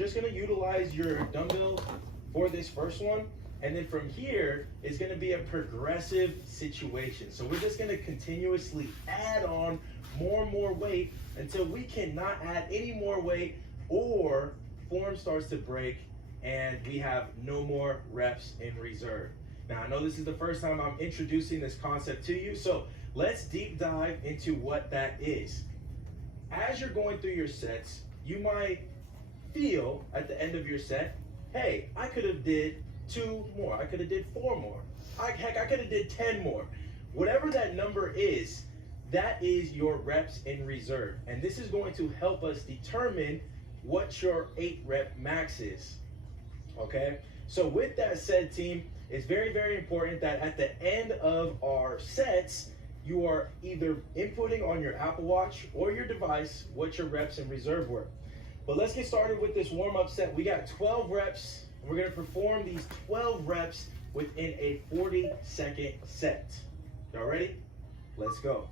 just gonna utilize your dumbbells for this first one. And then from here, it's gonna be a progressive situation. So we're just gonna continuously add on more and more weight until we cannot add any more weight or form starts to break and we have no more reps in reserve. Now, I know this is the first time I'm introducing this concept to you, so let's deep dive into what that is. As you're going through your sets, you might feel at the end of your set, hey, I could have did 2 more, I could have did 4 more, heck, I could have did 10 more. Whatever that number is, that is your reps in reserve. And this is going to help us determine what your 8 rep max is, okay? So with that said, team, it's very, very important that at the end of our sets, you are either inputting on your Apple Watch or your device what your reps in reserve were. But let's get started with this warm-up set. We got 12 reps. We're gonna perform these 12 reps within a 40-second set. Y'all ready? Let's go.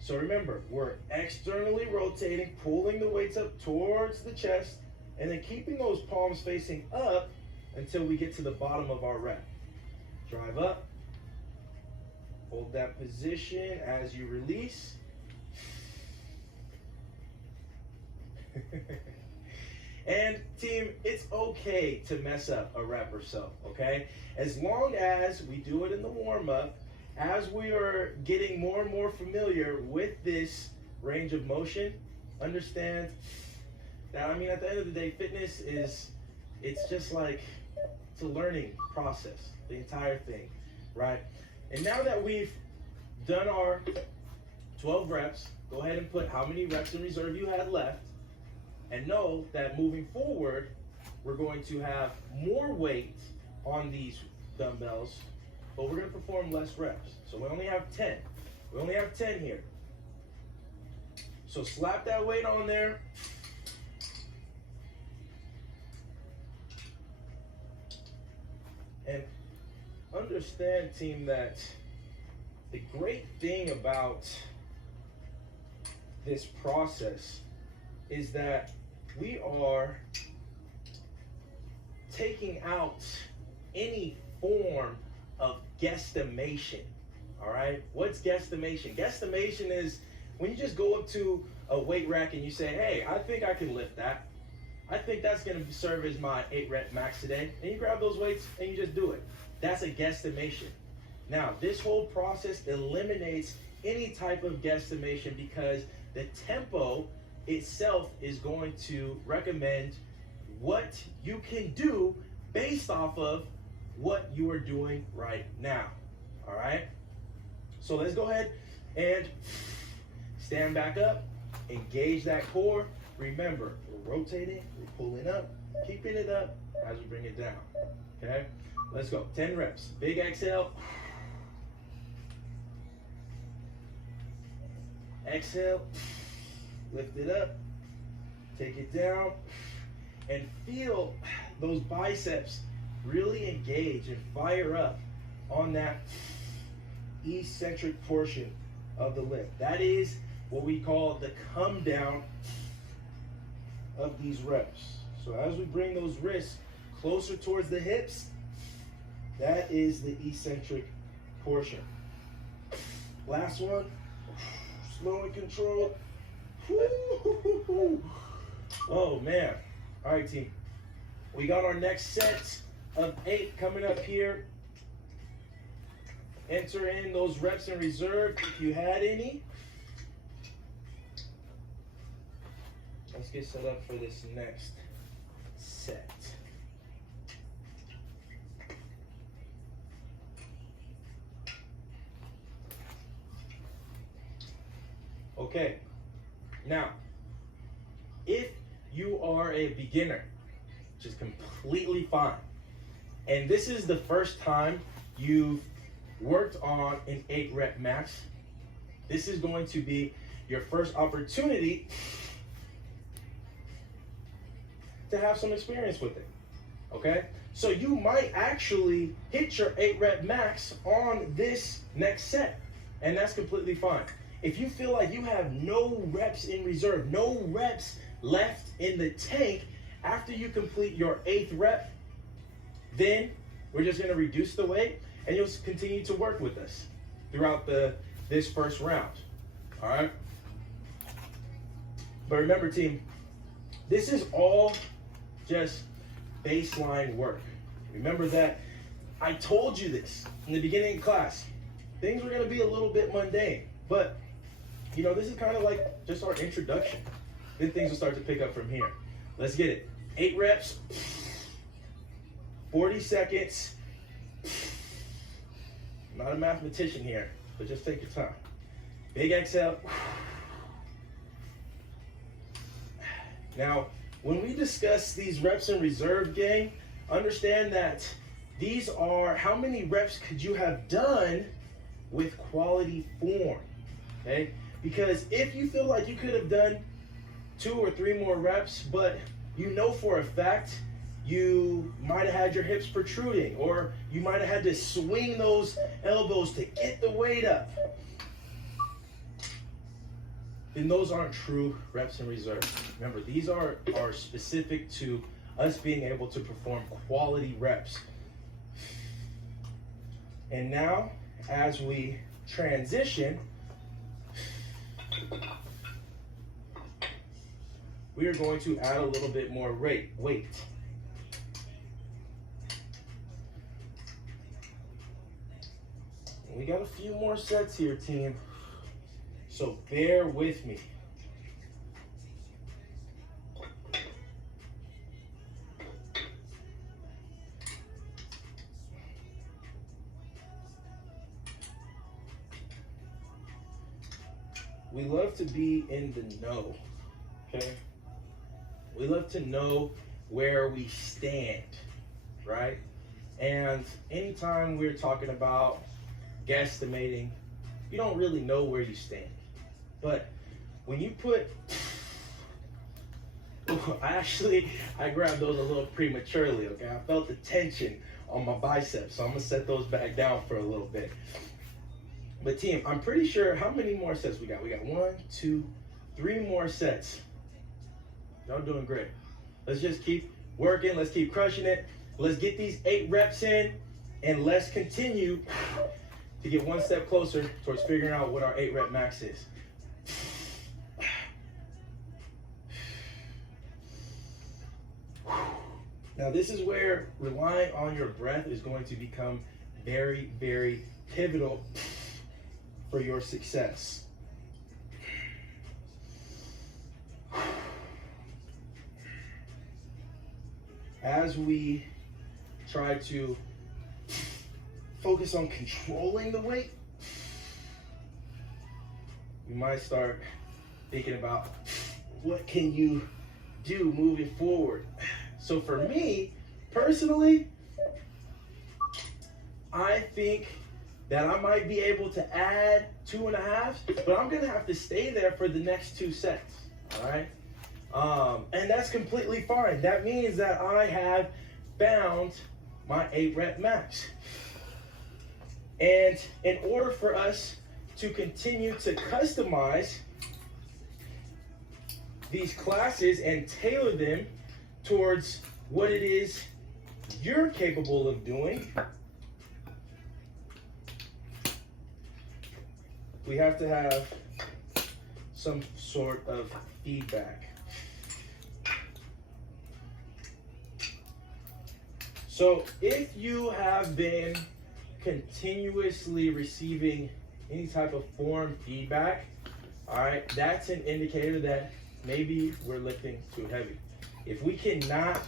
So remember, we're externally rotating, pulling the weights up towards the chest, and then keeping those palms facing up until we get to the bottom of our rep. Drive up. Hold that position as you release. And team, it's okay to mess up a rep or so, okay? As long as we do it in the warm-up, as we are getting more and more familiar with this range of motion, understand that, I mean, at the end of the day, fitness is, it's just like, it's a learning process, the entire thing, right? And now that we've done our 12 reps, go ahead and put how many reps in reserve you had left, and know that moving forward, we're going to have more weight on these dumbbells, but we're gonna perform less reps. So we only have 10. We only have 10 here. So slap that weight on there. And understand, team, that the great thing about this process is that we are taking out any form of guesstimation. All right, what's guesstimation? Guesstimation is when you just go up to a weight rack and you say, hey, I think I can lift that. I think that's going to serve as my 8 rep max today. And you grab those weights and you just do it. That's a guesstimation. Now, this whole process eliminates any type of guesstimation because the tempo itself is going to recommend what you can do based off of what you are doing right now. All right, so let's go ahead and stand back up, engage that core. Remember, we're rotating, we're pulling up, keeping it up as we bring it down. Okay, let's go. 10 reps. Big exhale. Exhale. Lift it up, take it down, and feel those biceps really engage and fire up on that eccentric portion of the lift. That is what we call the come down of these reps. So as we bring those wrists closer towards the hips, that is the eccentric portion. Last one, slow and controlled. Oh man. All right, team. We got our next set of 8 coming up here. Enter in those reps in reserve if you had any. Let's get set up for this next set. Okay. Now, if you are a beginner, which is completely fine, and this is the first time you've worked on an 8 rep max, this is going to be your first opportunity to have some experience with it, okay? So you might actually hit your 8 rep max on this next set, and that's completely fine. If you feel like you have no reps in reserve, no reps left in the tank After you complete your 8th rep, then we're just gonna reduce the weight and you'll continue to work with us throughout this first round, all right? But remember, team, this is all just baseline work. Remember that I told you this in the beginning of class. Things were gonna be a little bit mundane, but you know, this is kind of like just our introduction. Then things will start to pick up from here. Let's get it. 8 reps, 40 seconds. I'm not a mathematician here, but just take your time. Big exhale. Now, when we discuss these reps in reserve, gang, understand that these are how many reps could you have done with quality form, okay? Because if you feel like you could have done 2 or 3 more reps, but you know for a fact you might have had your hips protruding, or you might have had to swing those elbows to get the weight up, then those aren't true reps in reserve. Remember, these are specific to us being able to perform quality reps. And now, as we transition, we are going to add a little bit more weight. And we got a few more sets here, team. So bear with me. We love to be in the know, okay? We love to know where we stand, right? And anytime we're talking about guesstimating, you don't really know where you stand. But when you put, I grabbed those a little prematurely, okay? I felt the tension on my biceps, so I'm gonna set those back down for a little bit. But team, I'm pretty sure, how many more sets we got? We got 1, 2, 3 more sets. Y'all doing great. Let's just keep working. Let's keep crushing it. Let's get these 8 reps in, and let's continue to get one step closer towards figuring out what our 8 rep max is. Now, this is where relying on your breath is going to become very, very pivotal for your success. As we try to focus on controlling the weight, you might start thinking about what can you do moving forward. So for me, personally, I think that I might be able to add 2.5, but I'm gonna have to stay there for the next 2 sets, all right? And that's completely fine. That means that I have found my 8 rep max. And in order for us to continue to customize these classes and tailor them towards what it is you're capable of doing, we have to have some sort of feedback. So if you have been continuously receiving any type of form feedback, all right, that's an indicator that maybe we're lifting too heavy. If we cannot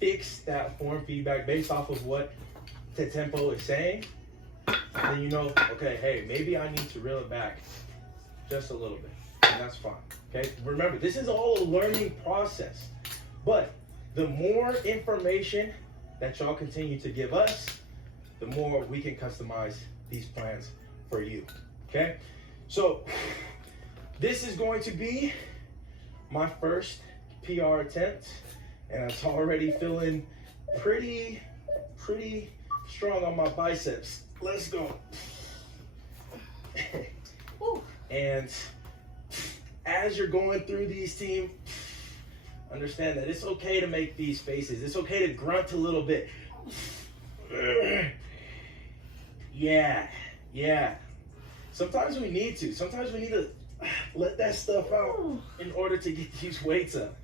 fix that form feedback based off of what the tempo is saying, then you know, okay, hey, maybe I need to reel it back just a little bit, and that's fine, okay? Remember, this is all a learning process, but the more information that y'all continue to give us, the more we can customize these plans for you, okay? So this is going to be my first PR attempt, and it's already feeling pretty strong on my biceps. Let's go. And as you're going through these, team, understand that it's okay to make these faces. It's okay to grunt a little bit. Yeah, yeah. Sometimes we need to. Sometimes we need to let that stuff out in order to get these weights up.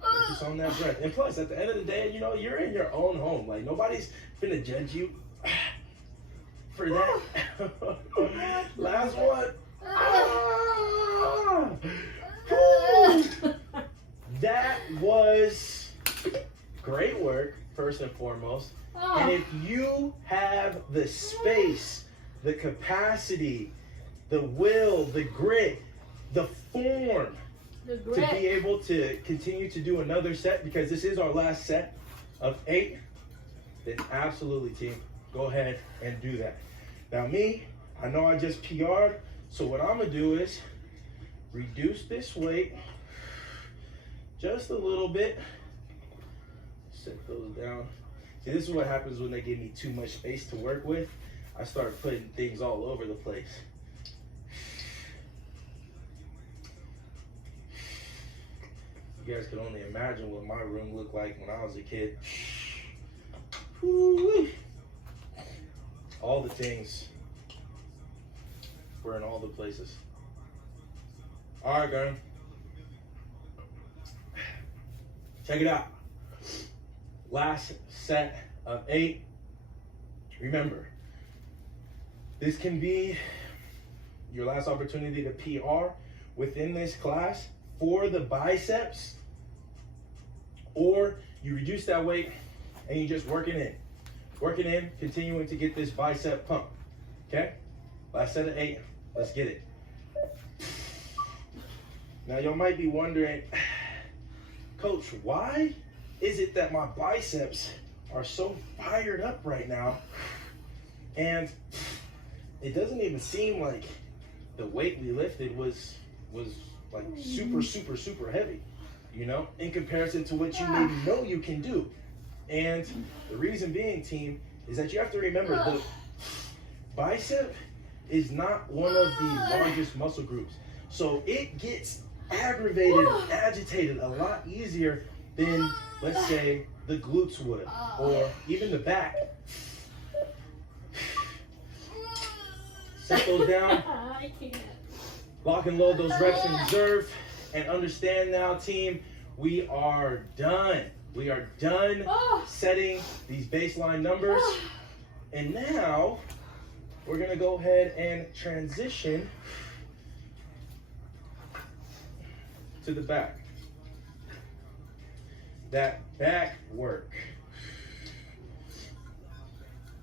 Focus on that breath. And plus, at the end of the day, you know, you're in your own home. Like, nobody's finna judge you for that. Last one. That was great work, first and foremost. And if you have the space, the capacity, the will, the grit, the form to be able to continue to do another set, because this is our last set of 8, then absolutely, team, go ahead and do that. Now me, I know I just PR'd, so what I'm gonna do is reduce this weight just a little bit. Set those down. See, this is what happens when they give me too much space to work with. I start putting things all over the place. You guys can only imagine what my room looked like when I was a kid. Woo-wee. All the things were in all the places. All right, guys. Check it out. Last set of 8. Remember, this can be your last opportunity to PR within this class for the biceps, or you reduce that weight and you just working in, continuing to get this bicep pump. Okay? Last set of 8. Let's get it. Now, y'all might be wondering, Coach, why is it that my biceps are so fired up right now? And it doesn't even seem like the weight we lifted was like super heavy, you know, in comparison to what you maybe know you can do. And the reason being, team, is that you have to remember the bicep is not one of the largest muscle groups. So it gets aggravated, agitated a lot easier than, let's say, the glutes would, or even the back. Set those down. Lock and load those reps in reserve. And understand now, team, we are done. We are done setting these baseline numbers. And now we're going to go ahead and transition to the back. That back work.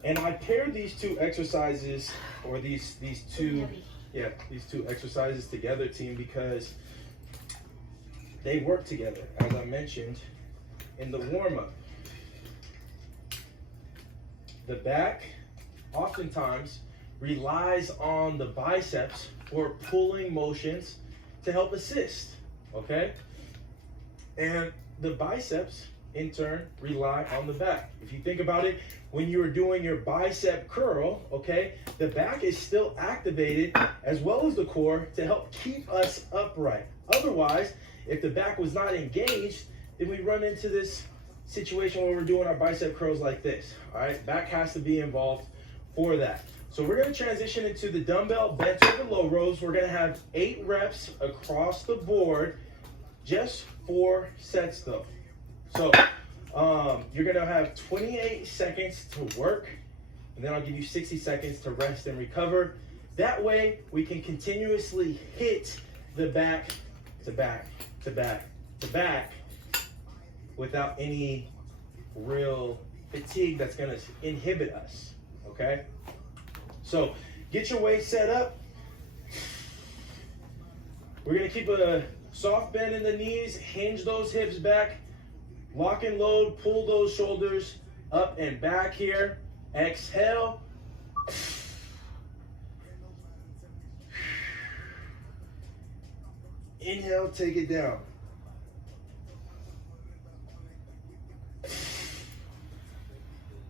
And I paired these two exercises, or these two exercises together, team, because they work together, as I mentioned in the warm-up. The back oftentimes relies on the biceps or pulling motions to help assist, okay? And the biceps, in turn, rely on the back. If you think about it, when you're doing your bicep curl, okay, the back is still activated as well as the core to help keep us upright. Otherwise, if the back was not engaged, then we run into this situation where we're doing our bicep curls like this, all right? Back has to be involved for that. So we're gonna transition into the dumbbell bench over low rows. We're gonna have 8 reps across the board, just 4 sets though. So you're gonna have 28 seconds to work, and then I'll give you 60 seconds to rest and recover. That way we can continuously hit the back to back to back to back without any real fatigue that's gonna inhibit us, okay? So get your weight set up. We're gonna keep a soft bend in the knees, hinge those hips back, lock and load, pull those shoulders up and back here. Exhale. Inhale, take it down.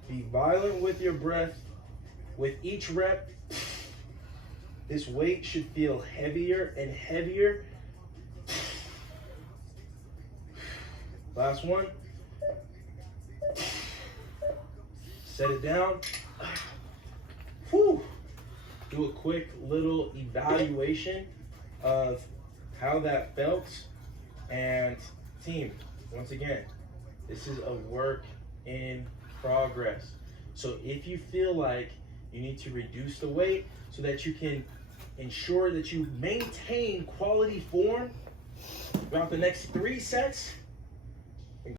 Be violent with your breath. With each rep, This weight should feel heavier and heavier. Last one. Set it down. Whew. Do a quick little evaluation of how that felt. And team, once again, this is a work in progress. So if you feel like you need to reduce the weight so that you can ensure that you maintain quality form throughout the next 3 sets,